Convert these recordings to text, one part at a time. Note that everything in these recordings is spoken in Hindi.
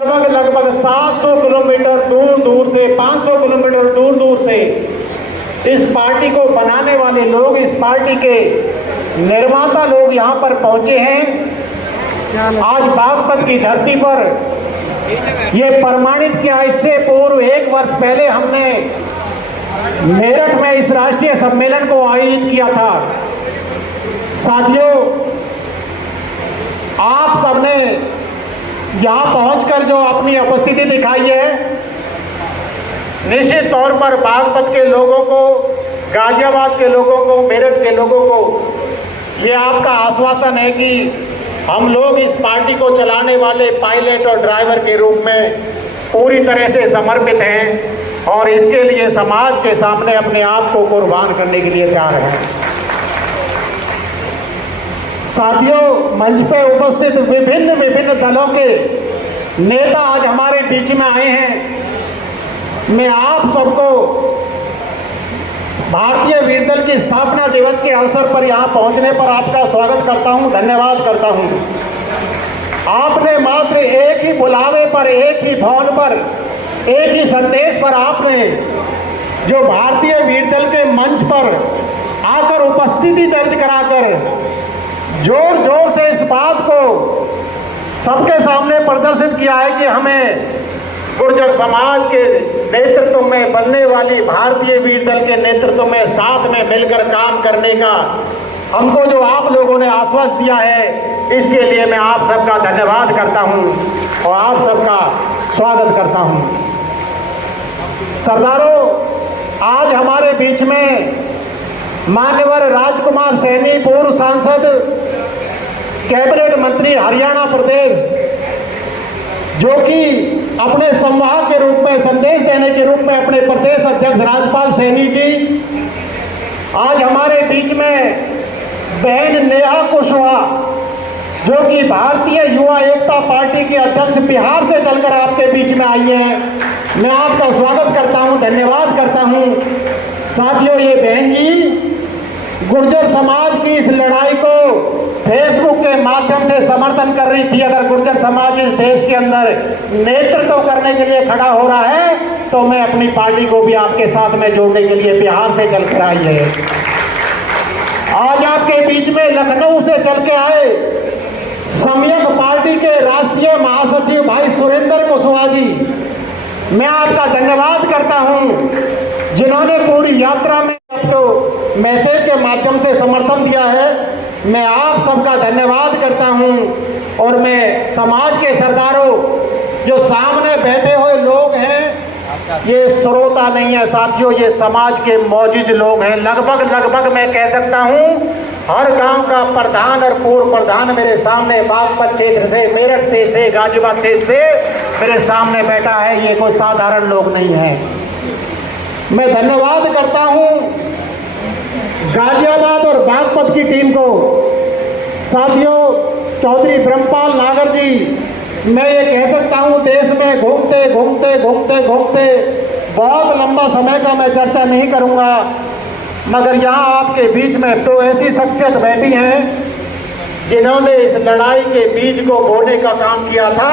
लगभग 700 किलोमीटर दूर दूर से, 500 किलोमीटर दूर दूर से इस पार्टी को बनाने वाले लोग, इस पार्टी के निर्माता लोग यहाँ पर पहुंचे हैं। आज बागपत की धरती पर ये प्रमाणित किया। इससे पूर्व 1 वर्ष पहले हमने मेरठ में इस राष्ट्रीय सम्मेलन को आयोजित किया था। साथियों, आप सबने यहां पहुंचकर जो अपनी उपस्थिति दिखाई है, निश्चित तौर पर बागपत के लोगों को, गाजियाबाद के लोगों को, मेरठ के लोगों को ये आपका आश्वासन है कि हम लोग इस पार्टी को चलाने वाले पायलट और ड्राइवर के रूप में पूरी तरह से समर्पित हैं और इसके लिए समाज के सामने अपने आप को कुर्बान करने के लिए तैयार हैं। साथियों, मंच पे उपस्थित विभिन्न दलों के नेता आज हमारे बीच में आए हैं। मैं आप सबको भारतीय वीर दल की स्थापना दिवस के अवसर पर यहाँ पहुँचने पर आपका स्वागत करता हूँ, धन्यवाद करता हूँ। आपने मात्र एक ही बुलावे पर, एक ही फोन पर, एक ही संदेश पर आपने जो भारतीय वीर दल के मंच पर आकर उपस्थिति दर्ज कराकर जोर जोर से इस बात को सबके सामने प्रदर्शित किया है कि हमें गुर्जर समाज के नेतृत्व में बनने वाली भारतीय वीर दल के नेतृत्व में साथ में मिलकर काम करने का हमको जो आप लोगों ने आश्वासन दिया है, इसके लिए मैं आप सबका धन्यवाद करता हूं और आप सबका स्वागत करता हूं। सरदारों, आज हमारे बीच में मान्यवर राजकुमार सैनी, पूर्व सांसद, कैबिनेट मंत्री हरियाणा प्रदेश, जो कि अपने संवाहक के रूप में, संदेश देने के रूप में अपने प्रदेश अध्यक्ष राजपाल सैनी जी, आज हमारे बीच में बहन नेहा कुशवाहा, जो कि भारतीय युवा एकता पार्टी के अध्यक्ष बिहार से चलकर आपके बीच में आई है। मैं आपका स्वागत करता हूं, धन्यवाद करता हूं। साथियों, ये बहन जी गुर्जर समाज की इस लड़ाई को फेसबुक के माध्यम से समर्थन कर रही थी। अगर गुर्जर समाज इस देश के अंदर नेतृत्व करने के लिए खड़ा हो रहा है तो मैं अपनी पार्टी को भी आपके साथ में जोड़ने के लिए बिहार से चल कर आई है। आज आपके बीच में लखनऊ से चल के आए सम्यक पार्टी के राष्ट्रीय महासचिव भाई सुरेंद्र कुशवाहा जी, मैं आपका धन्यवाद करता हूं, जिन्होंने पूरी यात्रा में तो मैसेज के माध्यम से समर्थन दिया है। मैं आप सबका धन्यवाद करता हूं और मैं समाज के सरदारों, जो सामने बैठे हुए लोग हैं, ये श्रोता नहीं है साथियों, ये समाज के मौजूद लोग हैं। लगभग मैं कह सकता हूं हर गांव का प्रधान और पूर्व प्रधान मेरे सामने बागपत क्षेत्र से, मेरठ से गाजियाबाद क्षेत्र से मेरे सामने बैठा है। ये कोई साधारण लोग नहीं है। मैं धन्यवाद करता हूं गाजियाबाद और बागपत की टीम को। साथियों, चौधरी ब्रह्मपाल नागर जी, मैं ये कह सकता हूं देश में घूमते बहुत लंबा समय का मैं चर्चा नहीं करूंगा, मगर यहाँ आपके बीच में तो ऐसी शख्सियत बैठी हैं जिन्होंने इस लड़ाई के बीज को बोने का काम किया था।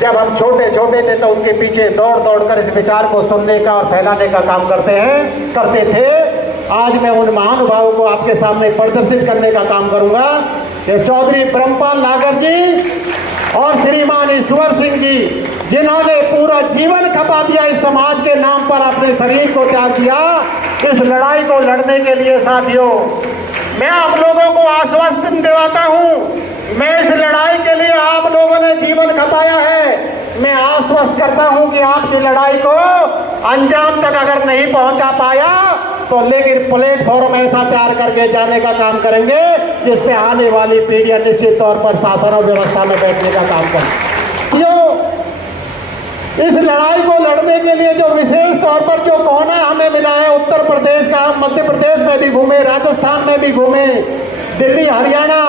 जब हम छोटे थे तो उनके पीछे दौड़ कर इस विचार को सुनने का और फैलाने का काम करते थे। आज मैं उन महानुभावों को आपके सामने प्रदर्शित करने का काम करूंगा। ये चौधरी ब्रह्मपाल नागर जी और श्रीमान ईश्वर सिंह जी, जिन्होंने पूरा जीवन खपा दिया इस समाज के नाम पर, अपने शरीर को त्याग दिया इस लड़ाई को लड़ने के लिए। साथियों, मैं आप लोगों को आश्वासन दिलाता हूं, मैं इस लड़ाई के लिए आप लोगों ने जीवन खपाया है। मैं आश्वस्त करता हूं कि आपकी लड़ाई को अंजाम तक अगर नहीं पहुंचा पाया तो लेकिन प्लेटफॉर्म ऐसा तैयार करके जाने का काम करेंगे जिससे आने वाली पीढ़ियां निश्चित तौर पर शासन और व्यवस्था में बैठने का काम करें। इस लड़ाई को लड़ने के लिए जो विशेष तौर पर जो कोना हमें मिला है, उत्तर प्रदेश का, हम मध्य प्रदेश में भी घूमे, राजस्थान में भी घूमे, दिल्ली, हरियाणा,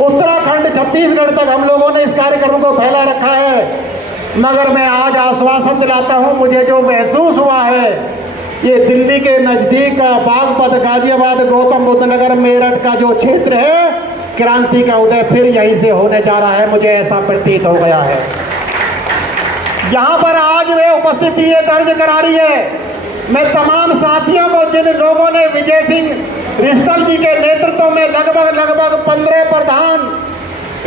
उत्तराखंड, छत्तीसगढ़ तक हम लोगों ने इस कार्यक्रम को फैला रखा है। मगर मैं आज आश्वासन दिलाता हूं, मुझे जो महसूस हुआ है, ये दिल्ली के नजदीक का बागपत, गाजियाबाद, गौतम बुद्ध नगर, मेरठ का जो क्षेत्र है, क्रांति का उदय फिर यहीं से होने जा रहा है, मुझे ऐसा प्रतीत हो गया है। यहाँ पर आज वे उपस्थिति ये दर्ज करा रही है। मैं तमाम साथियों को, जिन लोगों ने विजय सिंह रिस्टल जी के नेतृत्व में लगभग 15 प्रधान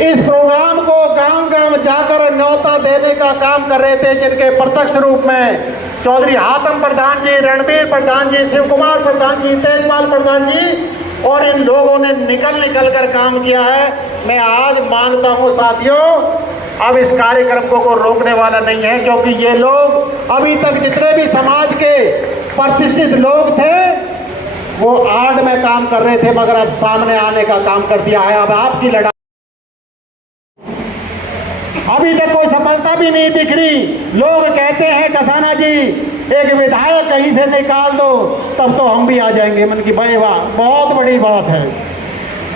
इस प्रोग्राम को गांव गांव जाकर न्योता देने का काम कर रहे थे, जिनके प्रत्यक्ष रूप में चौधरी हातम प्रधान जी, रणबीर प्रधान जी, शिव कुमार प्रधान जी, तेजपाल प्रधान जी और इन लोगों ने निकल कर काम किया है। मैं आज मानता हूं साथियों, अब इस कार्यक्रम को रोकने वाला नहीं है, क्योंकि ये लोग अभी तक जितने भी समाज के प्रतिष्ठित लोग थे वो आड़ में काम कर रहे थे, मगर अब सामने आने का काम कर दिया है। अब आपकी लड़ाई, अभी तक कोई सफलता भी नहीं दिख रही। लोग कहते हैं कसाना जी एक विधायक कहीं से निकाल दो तब तो हम भी आ जाएंगे। मन की बड़ी वाह, बहुत बड़ी बात है।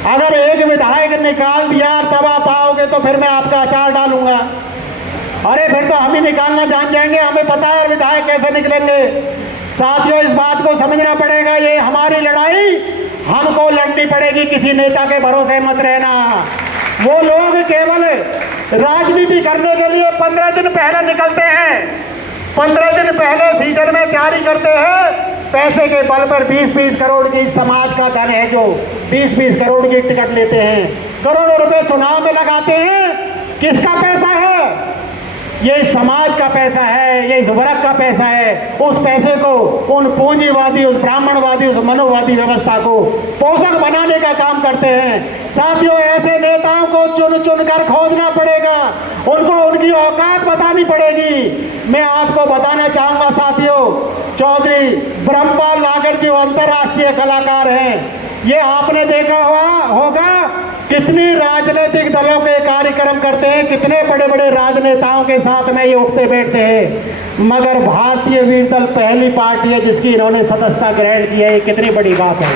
अगर एक विधायक निकाल दिया तब आप आओगे तो फिर मैं आपका अचार डालूंगा। अरे फिर तो हम ही निकालना जान जाएंगे, हमें पता है विधायक कैसे निकलेंगे। साथियों, इस बात को समझना पड़ेगा, ये हमारी लड़ाई हमको लड़नी पड़ेगी, किसी नेता के भरोसे मत रहना। वो लोग केवल राजनीति करने के लिए 15 दिन पहले निकलते हैं, 15 दिन पहले सीजन में तैयारी करते हैं, पैसे के बल पर 20-20 करोड़ की समाज का धन है जो 20-20 करोड़ की टिकट लेते हैं, करोड़ों रुपए चुनाव में लगाते हैं। किसका पैसा है? ये समाज का पैसा है, ये इस वर्ग का पैसा है। उस पैसे को उन पूंजीवादी, उस ब्राह्मणवादी, उस मनोवादी व्यवस्था को पोषक बनाने का काम करते हैं। साथियों, ऐसे नेताओं को चुन कर खोजना पड़ेगा, उनको उनकी औकात बतानी पड़ेगी। मैं आपको बताना चाहूंगा साथियों, चौधरी ब्रह्मपाल नागर जी अंतर्राष्ट्रीय कलाकार हैं। ये आपने देखा होगा कितनी राजनीतिक दलों के कार्यक्रम करते हैं, कितने बड़े बड़े राजनेताओं के साथ में ये उठते बैठते हैं, मगर भारतीय वीर दल पहली पार्टी है जिसकी इन्होंने सदस्यता ग्रहण की है। ये कितनी बड़ी बात है।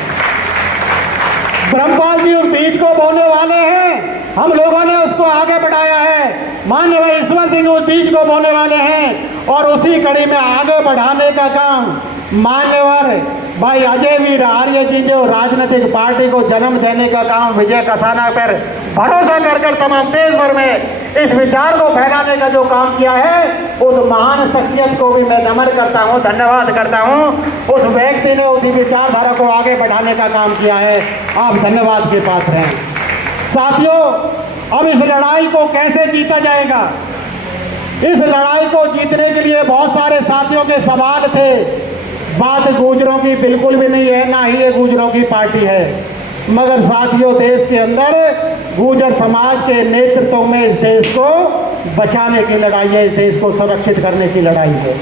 ब्रह्मपाल जी उस बीज को बोने वाले हैं, हम लोगों ने उसको आगे बढ़ाया है। माननीय ईश्वर सिंह उस बीज को बोने वाले हैं और उसी कड़ी में आगे बढ़ाने का काम मान्यवर भाई अजय वीर आर्य जी जो राजनीतिक पार्टी को जन्म देने का काम विजय कसाना पर भरोसा कर तमाम देश भर में इस विचार को फैलाने का जो काम किया है, उस महान शख्सियत को भी मैं नमन करता हूं, धन्यवाद करता हूं। उस व्यक्ति ने उसी विचारधारा को आगे बढ़ाने का काम किया है। आप धन्यवाद के पात्र हैं। साथियों, अब इस लड़ाई को कैसे जीता जाएगा? इस लड़ाई को जीतने के लिए बहुत सारे साथियों के सवाल थे। बात गुर्जरों की बिल्कुल भी नहीं है, ना ही ये गुर्जरों की पार्टी है, मगर साथियों देश के अंदर गुर्जर समाज के नेतृत्व में इस देश को बचाने की लड़ाई है, इस देश को सुरक्षित करने की लड़ाई है।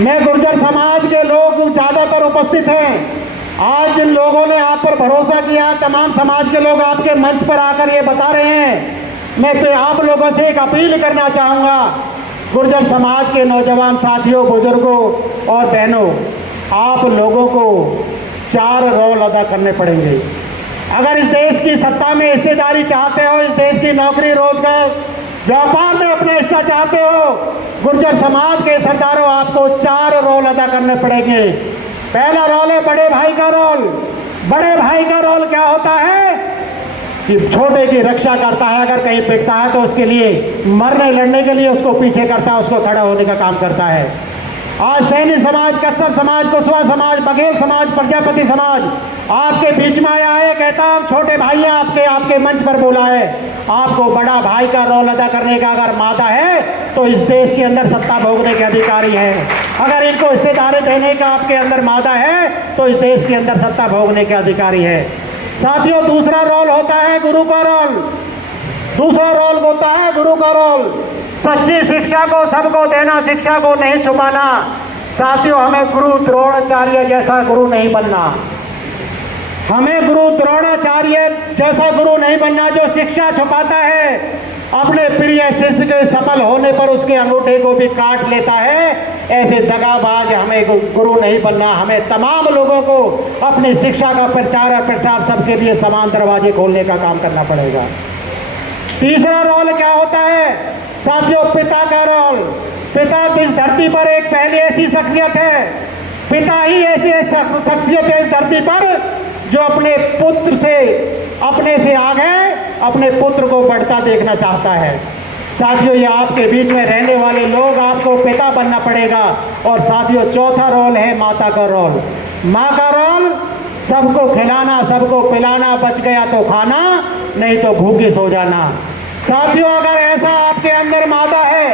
मैं गुर्जर समाज के लोग ज्यादातर उपस्थित हैं। आज जिन लोगों ने आप पर भरोसा किया, तमाम समाज के लोग आपके मंच पर आकर ये बता रहे हैं। मैं फिर आप लोगों से एक अपील करना चाहूँगा, गुर्जर समाज के नौजवान साथियों, बुजुर्गों और बहनों, आप लोगों को 4 रोल अदा करने पड़ेंगे। अगर इस देश की सत्ता में हिस्सेदारी चाहते हो, इस देश की नौकरी, रोजगार, व्यापार में अपना हिस्सा चाहते हो, गुर्जर समाज के सरदारों, आपको 4 रोल अदा करने पड़ेंगे। पहला रोल है बड़े भाई का रोल। बड़े भाई का रोल क्या होता है कि छोटे की रक्षा करता है, अगर कहीं पिटता है तो उसके लिए मरने लड़ने के लिए उसको पीछे करता है, उसको खड़ा होने का काम करता है। आज सैनी समाज, कस्सर समाज, कुशवाहा समाज, बघेल समाज, प्रजापति समाज आपके बीच में आया है। कहता हम छोटे भाई आपके मंच पर बोला है, आपको बड़ा भाई का रोल अदा करने का अगर मादा है तो इस देश के अंदर सत्ता भोगने के अधिकारी हैं। अगर इनको हिस्सेदारी देने का आपके अंदर मादा है तो इस देश के अंदर सत्ता भोगने के अधिकारी है। साथियों, दूसरा रोल होता है गुरु का रोल। दूसरा रोल होता है गुरु का रोल। सच्ची शिक्षा को सबको देना, शिक्षा को नहीं छुपाना। साथियों, हमें गुरु द्रोणाचार्य जैसा गुरु नहीं बनना। हमें गुरु द्रोणाचार्य जैसा गुरु नहीं बनना जो शिक्षा छुपाता है, अपने प्रिय शिष्य के सफल होने पर उसके अंगूठे को भी काट लेता है। ऐसे दगाबाज हमें गुरु नहीं बनना। हमें तमाम लोगों को अपनी शिक्षा का प्रचार और प्रसार सबके लिए समान दरवाजे खोलने का काम करना पड़ेगा। तीसरा रोल क्या होता है साथियों? पिता का रोल। पिता इस धरती पर एक पहली ऐसी शख्सियत है, पिता ही ऐसी शख्सियत है इस धरती पर जो अपने पुत्र से, अपने से आगे अपने पुत्र को बढ़ता देखना चाहता है। साथियों, ये आपके बीच में रहने वाले बनना पड़ेगा। और साथियों, चौथा रोल है माता का रोल। माँ का रोल सबको खिलाना, सबको पिलाना, बच गया तो खाना, नहीं तो भूखे सो जाना। साथियों, अगर ऐसा आपके अंदर माता है,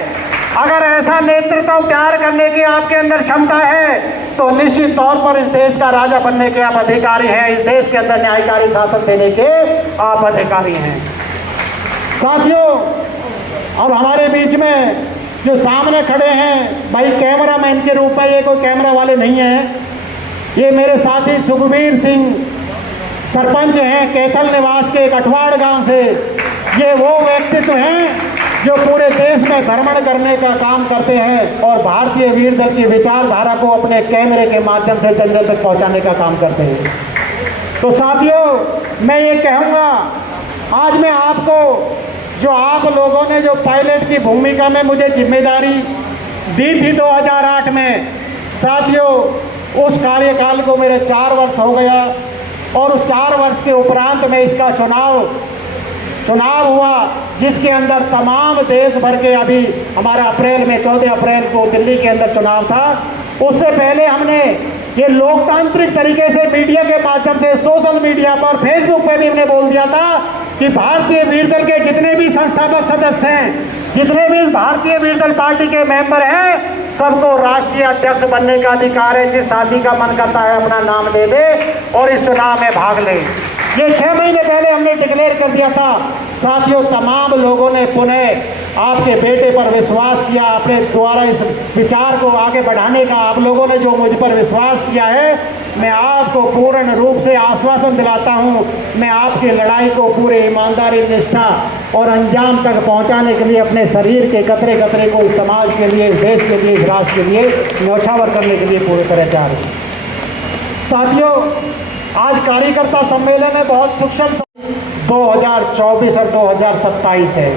अगर ऐसा नेतृत्व प्यार करने की आपके अंदर क्षमता है, तो निश्चित तौर पर इस देश का राजा बनने के आप अधिकारी हैं। इस देश के अंदर न्यायकारी शासन देने के आप अधिकारी हैं। साथियों, अब हमारे बीच में जो सामने खड़े हैं भाई, कैमरामैन के रूप में, ये कोई कैमरा वाले नहीं हैं, ये मेरे साथी सुखबीर सिंह सरपंच हैं कैथल निवास के कठवाड़ गांव से। ये वो व्यक्तित्व हैं जो पूरे देश में भ्रमण करने का काम करते हैं और भारतीय वीर दल की विचारधारा को अपने कैमरे के माध्यम से जन जन तक पहुंचाने का काम करते हैं। तो साथियों, मैं ये कहूँगा, आज मैं आपको, जो आप लोगों ने जो पायलट की भूमिका में मुझे जिम्मेदारी दी थी 2008 में, साथियों उस कार्यकाल को मेरे 4 वर्ष हो गया और उस 4 वर्ष के उपरांत में इसका चुनाव हुआ, जिसके अंदर तमाम देश भर के, अभी हमारा अप्रैल में 14 अप्रैल को दिल्ली के अंदर चुनाव था। उससे पहले हमने ये लोकतांत्रिक तरीके से मीडिया के माध्यम से, सोशल मीडिया पर, फेसबुक पे भी हमने बोल दिया था कि भारतीय वीर दल के जितने भी संस्थापक सदस्य हैं, जितने भी भारतीय वीर दल पार्टी के मेंबर हैं, सबको राष्ट्रीय अध्यक्ष बनने का अधिकार है। जिस साथी का मन करता है अपना नाम दे दे और इस चुनाव में भाग ले। ये 6 महीने पहले हमने डिक्लेयर कर दिया था। साथियों, तमाम लोगों ने पुनः आपके बेटे पर विश्वास किया, अपने द्वारा इस विचार को आगे बढ़ाने का आप लोगों ने जो मुझ पर विश्वास किया है, मैं आपको पूर्ण रूप से आश्वासन दिलाता हूं, मैं आपकी लड़ाई को पूरे ईमानदारी, निष्ठा और अंजाम तक पहुंचाने के लिए अपने शरीर के कतरे कतरे को इस समाज के लिए, इस देश के लिए, इस राष्ट्र के लिए न्यौछावर करने के लिए पूरी तरह तैयार हूं। साथियों, आज कार्यकर्ता सम्मेलन है, बहुत सूक्ष्म 2024 और 2027 है।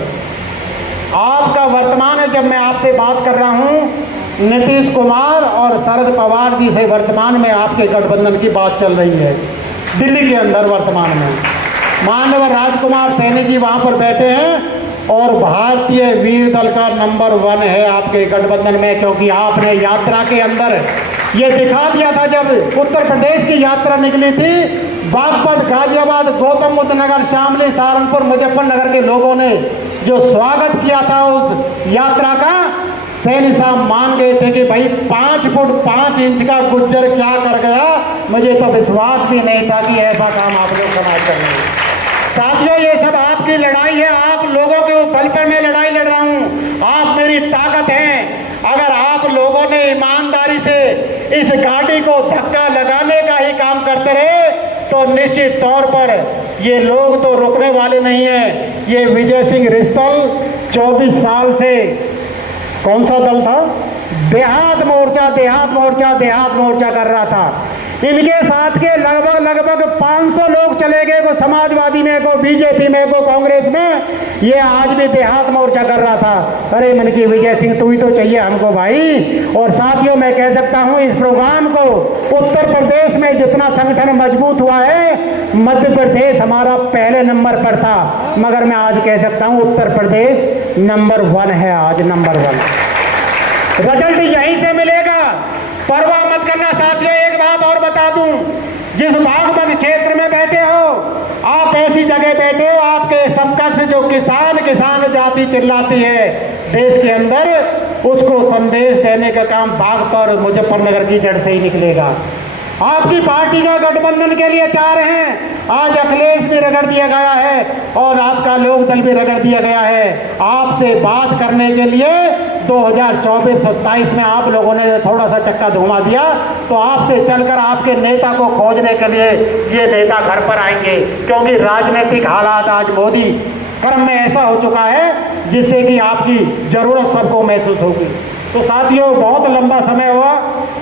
आपका वर्तमान है, जब मैं आपसे बात कर रहा हूं, नीतीश कुमार और शरद पवार जी से वर्तमान में आपके गठबंधन की बात चल रही है दिल्ली के अंदर। वर्तमान में माननीय राजकुमार सैनी जी वहां पर बैठे हैं और भारतीय वीर दल का नंबर 1 है आपके गठबंधन में, क्योंकि आपने यात्रा के अंदर ये दिखा दिया था। जब उत्तर प्रदेश की यात्रा निकली थी, बागपत, गाजियाबाद, गौतम बुद्ध नगर, शामली, सहारनपुर, मुजफ्फरनगर के लोगों ने जो स्वागत किया था उस यात्रा का, सैनी साहब मान गए थे कि भाई 5 फुट 5 इंच का गुज्जर क्या कर गया। मुझे तो विश्वास भी नहीं था कि ऐसा काम आप लोग समाज करेंगे। साथियों, ये सब आपकी लड़ाई है, आप लोगों के बल पर मैं लड़ाई लड़ रहा हूँ, आप मेरी ताकत हैं। अगर आप लोगों ने ईमानदारी से इस गाड़ी को धक्का लगाने का ही काम करते रहे, तो निश्चित तौर पर ये लोग तो रुकने वाले नहीं हैं। ये विजय सिंह रिस्तल 24 साल से, कौन सा दल था, देहात मोर्चा कर रहा था। इनके साथ के लगभग 500 लोग चले गए, को समाजवादी में, को बीजेपी में, को कांग्रेस में, ये आज भी देहात मोर्चा कर रहा था। अरे मन की विजय सिंह, तू ही तो चाहिए हमको भाई। और साथियों, मैं कह सकता हूं, इस प्रोग्राम को उत्तर प्रदेश में जितना संगठन मजबूत हुआ है, मध्य प्रदेश हमारा पहले नंबर पर था, मगर मैं आज कह सकता हूं उत्तर प्रदेश नंबर 1 है, आज नंबर 1। रिजल्ट यहीं से मिलेगा, परवाह मत करना। साथियों, एक बात और बता दूं, जिस बागपत क्षेत्र में बैठे हो, आप ऐसी जगह बैठे हो, आपके समकक्ष जो किसान जाति चिल्लाती है देश के अंदर, उसको संदेश देने का काम बागपत और मुजफ्फरनगर की जड़ से ही निकलेगा। आपकी पार्टी का गठबंधन के लिए तैयार हैं। आज अखिलेश भी रगड़ दिया गया है और आपका लोक दल भी रगड़ दिया गया है। आपसे बात करने के लिए 2024-27 में आप लोगों ने थोड़ा सा चक्का घुमा दिया, तो आपसे चलकर आपके नेता को खोजने के लिए ये नेता घर पर आएंगे, क्योंकि राजनीतिक हालात आज मोदी क्रम में ऐसा हो चुका है जिससे कि आपकी जरूरत सबको महसूस होगी। तो साथियों, बहुत लंबा समय हुआ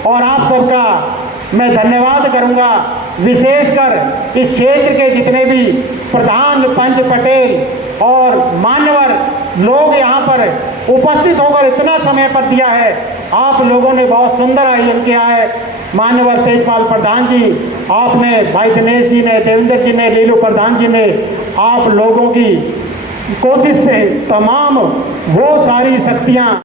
और आप सबका मैं धन्यवाद करूंगा, विशेषकर इस क्षेत्र के जितने भी प्रधान, पंच, पटेल और मान्यवर लोग यहाँ पर उपस्थित होकर इतना समय पर दिया है। आप लोगों ने बहुत सुंदर आयोजन किया है। मान्यवर तेजपाल प्रधान जी, आपने, भाई दिनेश जी ने, देवेंद्र जी ने, लीलू प्रधान जी ने, आप लोगों की कोशिश से तमाम वो सारी शक्तियाँ